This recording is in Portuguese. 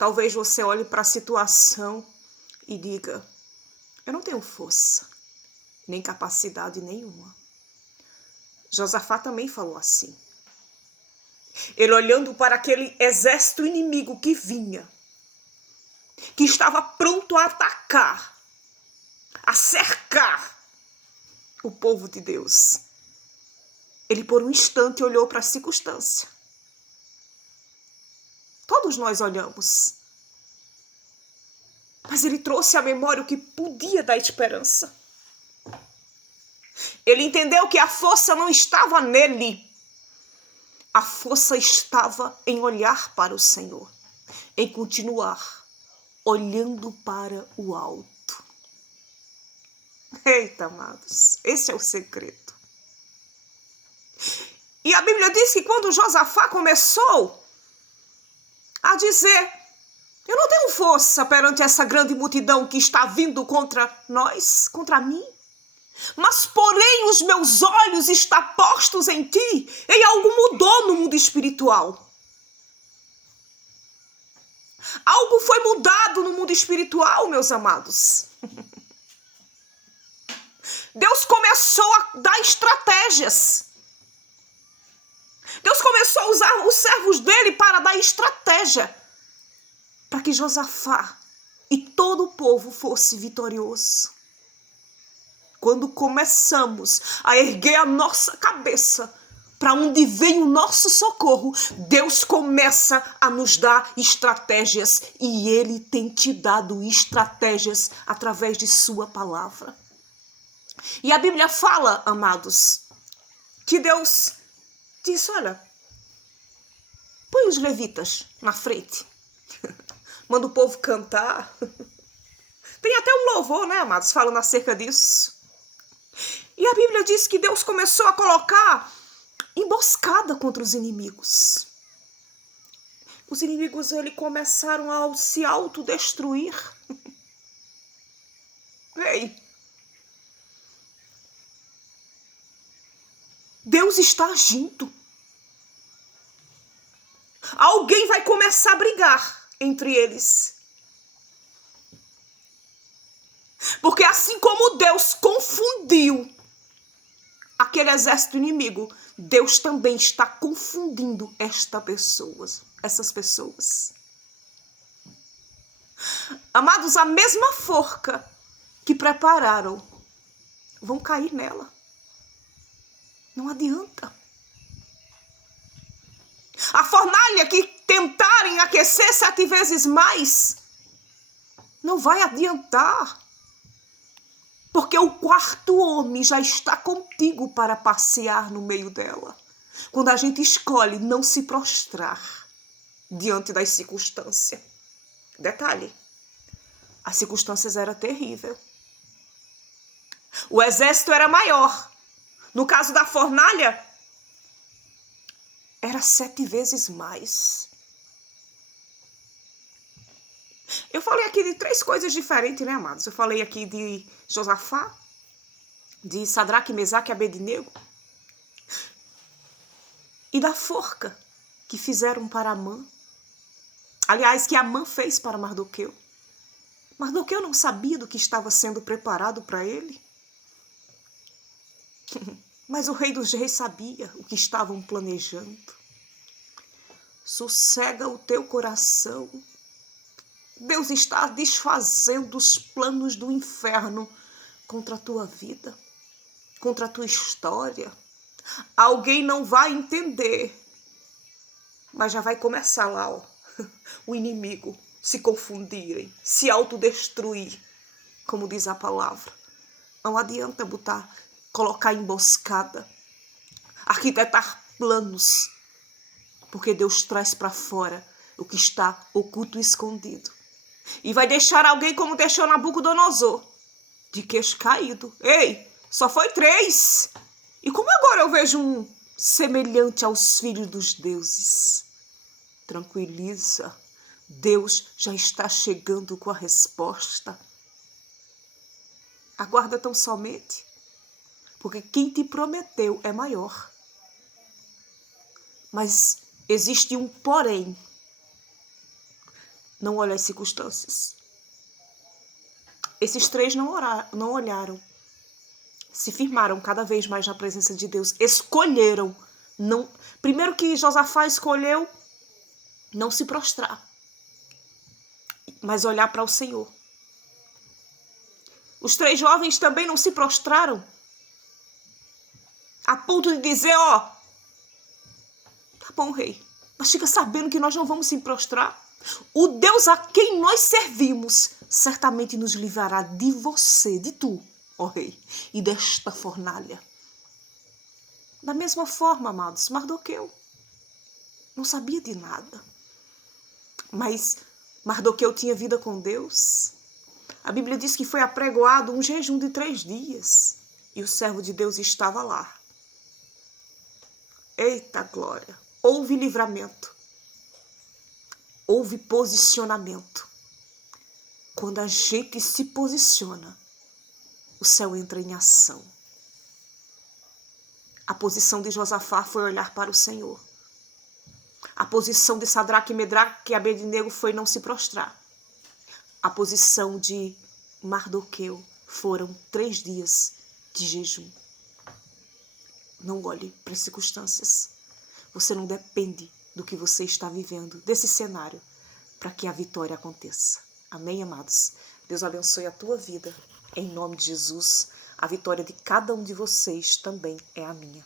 Talvez você olhe para a situação e diga: eu não tenho força, nem capacidade nenhuma. Josafá também falou assim. Ele olhando para aquele exército inimigo que vinha, que estava pronto a atacar, a cercar o povo de Deus. Ele por um instante olhou para a circunstância. Todos nós olhamos. Mas ele trouxe à memória o que podia dar esperança. Ele entendeu que a força não estava nele. A força estava em olhar para o Senhor, em continuar olhando para o alto. Eita, amados, esse é o segredo. E a Bíblia diz que quando Josafá começou a dizer: eu não tenho força perante essa grande multidão que está vindo contra nós, contra mim, mas porém os meus olhos estão postos em ti, e algo mudou no mundo espiritual. Algo foi mudado no mundo espiritual, meus amados. Deus começou a dar estratégias. Deus começou a usar os servos dele para dar estratégia para que Josafá e todo o povo fosse vitorioso. Quando começamos a erguer a nossa cabeça para onde vem o nosso socorro, Deus começa a nos dar estratégias, e Ele tem te dado estratégias através de sua palavra. E a Bíblia fala, amados, que Deus disse: olha, põe os levitas na frente, manda o povo cantar. Tem até um louvor, né, amados, falando acerca disso. E a Bíblia diz que Deus começou a colocar emboscada contra os inimigos. Os inimigos começaram a se autodestruir. Ei! Deus está agindo. Alguém vai começar a brigar entre eles. Porque assim como Deus confundiu aquele exército inimigo, Deus também está confundindo essas pessoas. Amados, a mesma forca que prepararam vão cair nela. Não adianta. A fornalha que tentarem aquecer 7 vezes mais, não vai adiantar. Porque o quarto homem já está contigo para passear no meio dela. Quando a gente escolhe não se prostrar diante das circunstâncias. Detalhe, as circunstâncias eram terríveis. O exército era maior. No caso da fornalha, era 7 vezes mais. Eu falei aqui de 3 coisas diferentes, né, amados? Eu falei aqui de Josafá, de Sadraque, Mesaque e Abednego, e da forca que fizeram para Amã. Aliás, que Amã fez para Mardoqueu. Mardoqueu não sabia do que estava sendo preparado para ele. Mas o rei dos reis sabia o que estavam planejando. Sossega o teu coração. Deus está desfazendo os planos do inferno contra a tua vida, contra a tua história. Alguém não vai entender, mas já vai começar lá, o inimigo se confundirem, se autodestruir, como diz a palavra. Não adianta colocar emboscada, arquitetar planos, porque Deus traz para fora o que está oculto e escondido. E vai deixar alguém como deixou Nabucodonosor, de queixo caído. Ei, só foi 3. E como agora eu vejo um semelhante aos filhos dos deuses? Tranquiliza, Deus já está chegando com a resposta. Aguarda tão somente, porque quem te prometeu é maior. Mas existe um porém. Não olha as circunstâncias. Esses três não olharam. Se firmaram cada vez mais na presença de Deus. Escolheram. Não. Primeiro que Josafá escolheu não se prostrar, mas olhar para o Senhor. Os três jovens também não se prostraram, a ponto de dizer, ó, tá bom, rei, mas fica sabendo que nós não vamos se prostrar. O Deus a quem nós servimos certamente nos livrará de você, de tu, ó rei, e desta fornalha. Da mesma forma, amados, Mardoqueu não sabia de nada, mas Mardoqueu tinha vida com Deus. A Bíblia diz que foi apregoado um jejum de 3 dias e o servo de Deus estava lá. Eita glória! Houve livramento, houve posicionamento. Quando a gente se posiciona, o céu entra em ação. A posição de Josafá foi olhar para o Senhor. A posição de Sadraque, Medraque e Abednego foi não se prostrar. A posição de Mardoqueu foram 3 dias de jejum. Não olhe para as circunstâncias. Você não depende do que você está vivendo, desse cenário, para que a vitória aconteça. Amém, amados? Deus abençoe a tua vida. Em nome de Jesus, a vitória de cada um de vocês também é a minha.